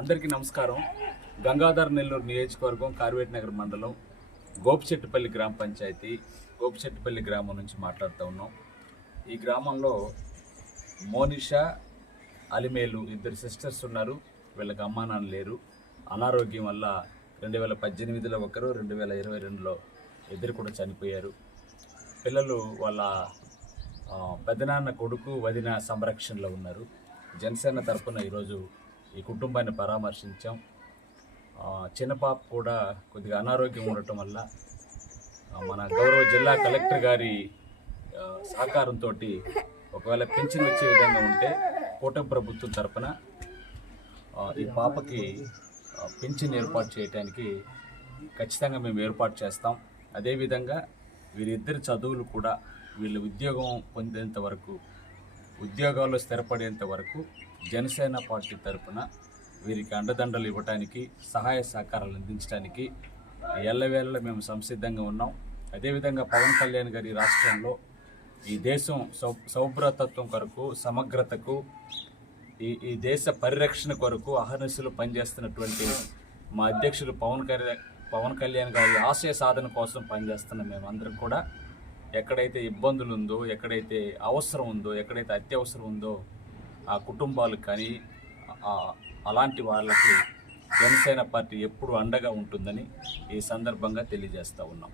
అందరికీ నమస్కారం. గంగాధర్ నెల్లూరు నియోజకవర్గం కార్వేట్ నగర్ మండలం గోపిచెట్టుపల్లి గ్రామ పంచాయతీ గోపిచెట్టుపల్లి గ్రామం నుంచి మాట్లాడుతూ ఉన్నాం. ఈ గ్రామంలో మోనిషా, అలిమేలు ఇద్దరు సిస్టర్స్ ఉన్నారు. వీళ్ళకి అమ్మా నాన్న లేరు. అనారోగ్యం వల్ల 2018లో ఒకరు, 2022లో ఇద్దరు కూడా చనిపోయారు. పిల్లలు వాళ్ళ పెద్దనాన్న కొడుకు, వదిన సంరక్షణలో ఉన్నారు. జనసేన తరఫున ఈరోజు ఈ కుటుంబాన్ని పరామర్శించాం. చిన్న పాప కూడా కొద్దిగా అనారోగ్యం ఉండటం వల్ల మన గౌరవ జిల్లా కలెక్టర్ గారి సహకారంతో ఒకవేళ పెన్షన్ వచ్చే విధంగా ఉంటే కూటమి ప్రభుత్వం తరఫున ఈ పాపకి పెన్షన్ ఏర్పాటు చేయడానికి ఖచ్చితంగా మేము ఏర్పాటు చేస్తాం. అదేవిధంగా వీరిద్దరి చదువులు కూడా వీళ్ళు ఉద్యోగం పొందేంత వరకు, ఉద్యోగాల్లో స్థిరపడేంత వరకు జనసేన పార్టీ తరఫున వీరికి అండదండలు ఇవ్వడానికి, సహాయ సహకారాలు అందించడానికి ఎల్లవేళ మేము సంసిద్ధంగా ఉన్నాం. అదేవిధంగా పవన్ కళ్యాణ్ గారి రాష్ట్రంలో ఈ దేశం సౌభ్రతత్వం కొరకు, సమగ్రతకు, ఈ దేశ పరిరక్షణ కొరకు అహర్నిశలు పనిచేస్తున్నటువంటి మా అధ్యక్షులు పవన్ కళ్యాణ్ గారి ఆశయ సాధన కోసం పనిచేస్తున్న మేమందరం కూడా ఎక్కడైతే ఇబ్బందులు ఉందో, ఎక్కడైతే అవసరం ఉందో, ఎక్కడైతే అత్యవసరం ఉందో ఆ కుటుంబాలకు కానీ అలాంటి వాళ్ళకి జనసేన పార్టీ ఎప్పుడు అండగా ఉంటుందని ఈ సందర్భంగా తెలియజేస్తూ ఉన్నాం.